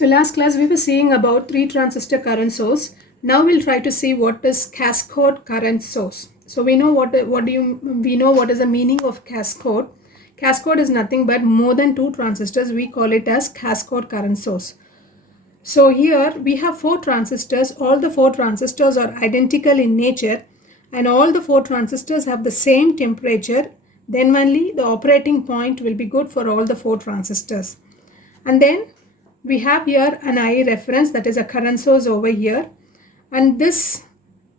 So last class we were seeing about 3 transistor current source. Now we'll try to see what is cascode current source. So we know what is the meaning of cascode. Cascode is nothing but more than 2 transistors. We call it as cascode current source. So here we have 4 transistors. All the 4 transistors are identical in nature and all the 4 transistors have the same temperature. Then only the operating point will be good for all the 4 transistors. And then we have here an I reference, that is a current source over here, and this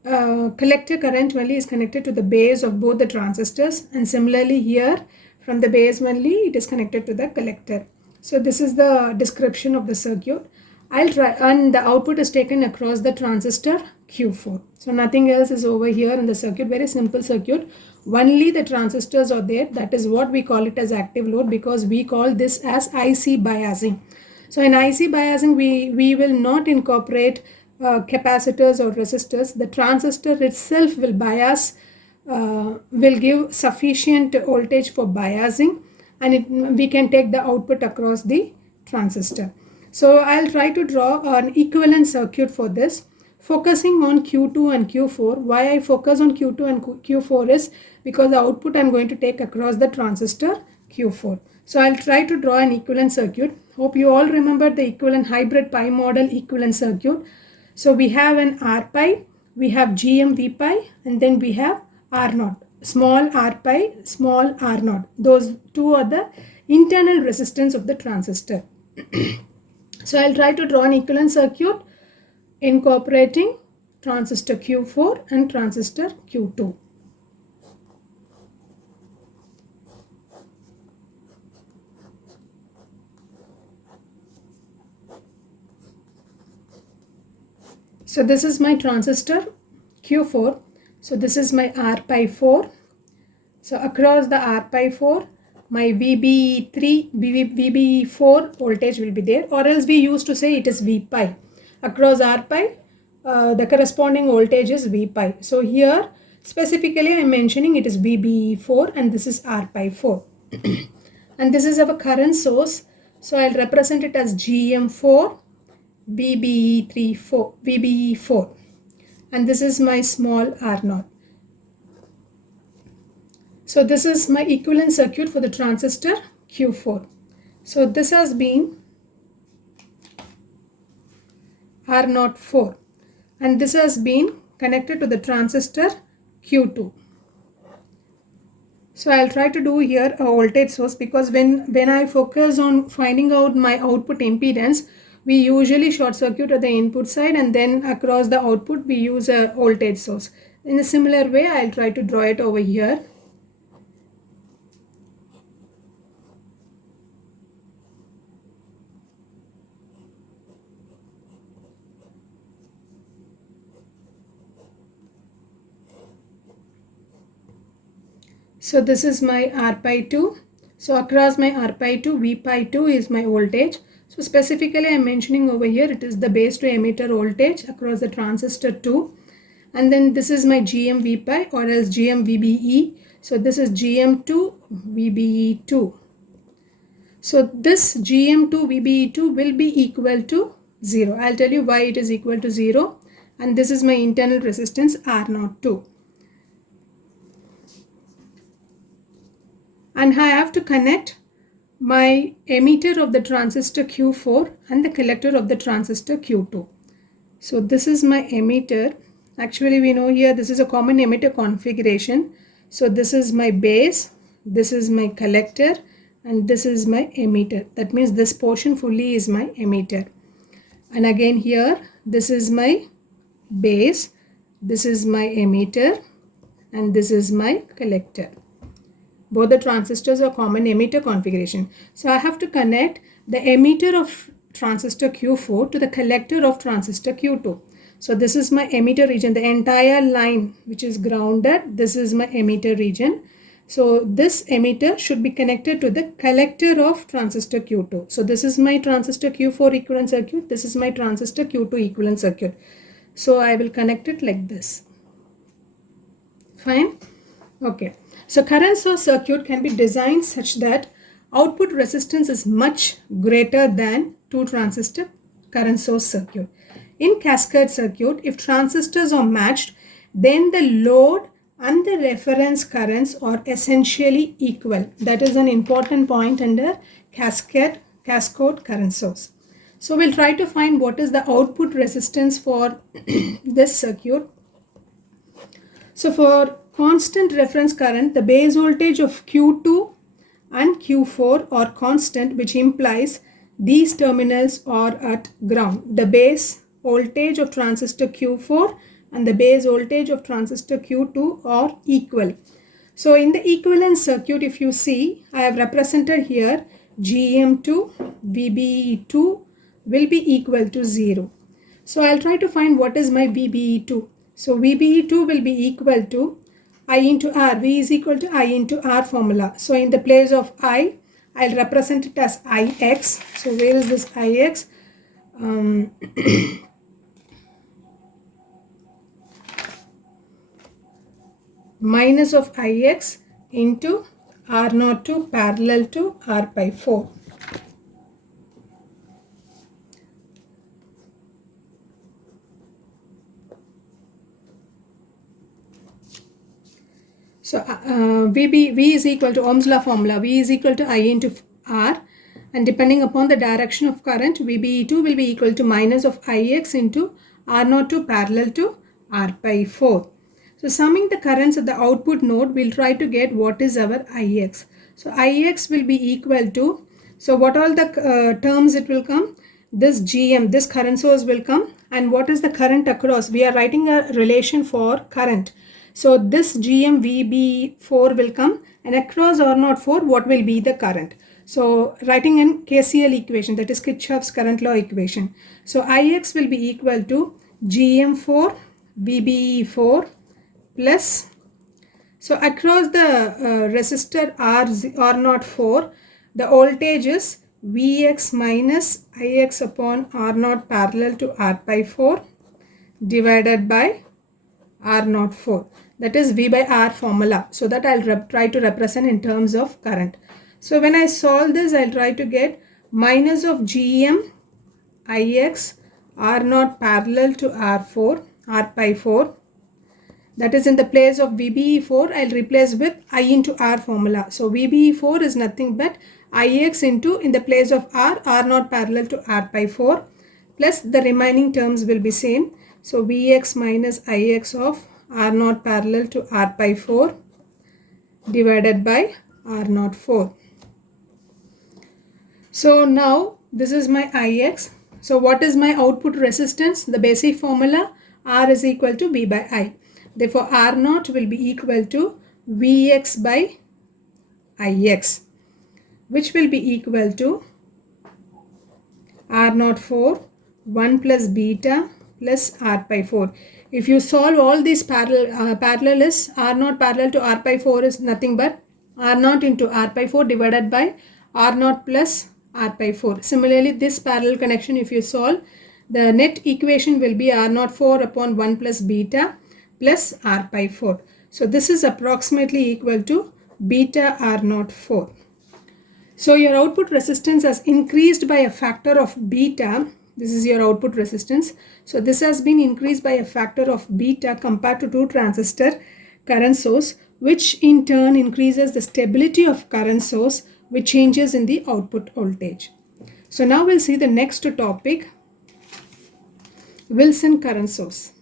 collector current only is connected to the base of both the transistors, and similarly here from the base only it is connected to the collector. So this is the description of the circuit. And the output is taken across the transistor Q4. So nothing else is over here in the circuit. Very simple circuit. Only the transistors are there. That is what we call it as active load, because we call this as IC biasing. So in IC biasing, we will not incorporate capacitors or resistors. The transistor itself will bias, will give sufficient voltage for biasing, and we can take the output across the transistor. So I'll try to draw an equivalent circuit for this, focusing on Q2 and Q4. Why I focus on Q2 and Q4 is because the output I'm going to take across the transistor Q4. So I'll try to draw an equivalent circuit. Hope you all remember the equivalent hybrid pi model equivalent circuit. So we have an R pi, we have GM V pi, and then we have R naught. Small R pi, small R naught. Those two are the internal resistance of the transistor. So I'll try to draw an equivalent circuit incorporating transistor Q4 and transistor Q2. So this is my transistor Q4. So this is my R pi 4. So across the R pi 4, my VB4 voltage will be there, or else we used to say it is V pi. Across R pi, the corresponding voltage is V pi. So here specifically I am mentioning it is VB4 and this is R pi 4. And this is our current source. So I'll represent it as GM4 VB4, and this is my small R0. So this is my equivalent circuit for the transistor Q4. So this has been R04 and this has been connected to the transistor Q2. So I'll try to do here a voltage source, because when I focus on finding out my output impedance, we usually short circuit at the input side and then across the output we use a voltage source. In a similar way, I'll try to draw it over here. So this is my R pi 2. So across my R pi 2, V pi 2 is my voltage. So specifically I am mentioning over here it is the base to emitter voltage across the transistor 2. And then this is my GM V pi or else GM VBE. So this is GM2 VBE2. So this GM2 VBE2 will be equal to 0. I'll tell you why it is equal to 0. And this is my internal resistance R02. And I have to connect my emitter of the transistor Q4 and the collector of the transistor Q2. So this is my emitter. Actually we know here this is a common emitter configuration. So this is my base, this is my collector, and this is my emitter. That means this portion fully is my emitter. And again here this is my base, this is my emitter, and this is my collector. Both the transistors are common emitter configuration. So I have to connect the emitter of transistor Q4 to the collector of transistor Q2. So this is my emitter region, the entire line which is grounded. This is my emitter region. So this emitter should be connected to the collector of transistor Q2. So this is my transistor Q4 equivalent circuit. This is my transistor Q2 equivalent circuit. So I will connect it like this. Fine. Okay. So current source circuit can be designed such that output resistance is much greater than 2 transistor current source circuit. In cascade circuit, if transistors are matched, then the load and the reference currents are essentially equal. That is an important point under cascode current source. So we'll try to find what is the output resistance for this circuit. So for constant reference current, the base voltage of Q2 and Q4 are constant, which implies these terminals are at ground. The base voltage of transistor Q4 and the base voltage of transistor Q2 are equal. So in the equivalent circuit, if you see, I have represented here GM2, VBE2 will be equal to 0. So I'll try to find what is my VBE2. So VBE2 will be equal to I into R. V is equal to I into R formula. So in the place of I, I'll represent it as Ix. So where is this Ix? Minus of Ix into R02 parallel to R by 4. So V is equal to Ohm's law formula. V is equal to I into R, and depending upon the direction of current, VBE2 will be equal to minus of Ix into R02 parallel to R by 4. So summing the currents at the output node, we'll try to get what is our Ix. So Ix will be equal to, so what all the terms it will come? This GM, this current source will come, and what is the current across? We are writing a relation for current. So this GM VB4 will come, and across R04 what will be the current? So writing in KCL equation, that is Kirchhoff's current law equation. So Ix will be equal to GM4 VBE4 plus, so across the resistor R04, the voltage is Vx minus Ix upon R0 parallel to R by 4 divided by R04. That is V by R formula. So that I'll try to represent in terms of current. So when I solve this, I'll try to get minus of GM Ix R0 parallel to R4, R by 4. That is in the place of VBE4, I'll replace with I into R formula. So VBE4 is nothing but Ix into, in the place of R0 parallel to R by 4, plus the remaining terms will be same. So Vx minus Ix of R0 parallel to R by 4 divided by R04. So now this is my Ix. So what is my output resistance? The basic formula, R is equal to V by I. Therefore R0 will be equal to Vx by Ix, which will be equal to R04 1 plus beta plus R by 4. If you solve all these parallel is R0 parallel to R by 4 is nothing but R0 into R by 4 divided by R0 plus R by 4. Similarly, this parallel connection, if you solve, the net equation will be R0 4 upon 1 plus beta plus R by 4. So this is approximately equal to beta R0 4. So your output resistance has increased by a factor of beta. This is your output resistance. So this has been increased by a factor of beta compared to 2 transistor current source, which in turn increases the stability of current source, which changes in the output voltage. So now we'll see the next topic, Wilson current source.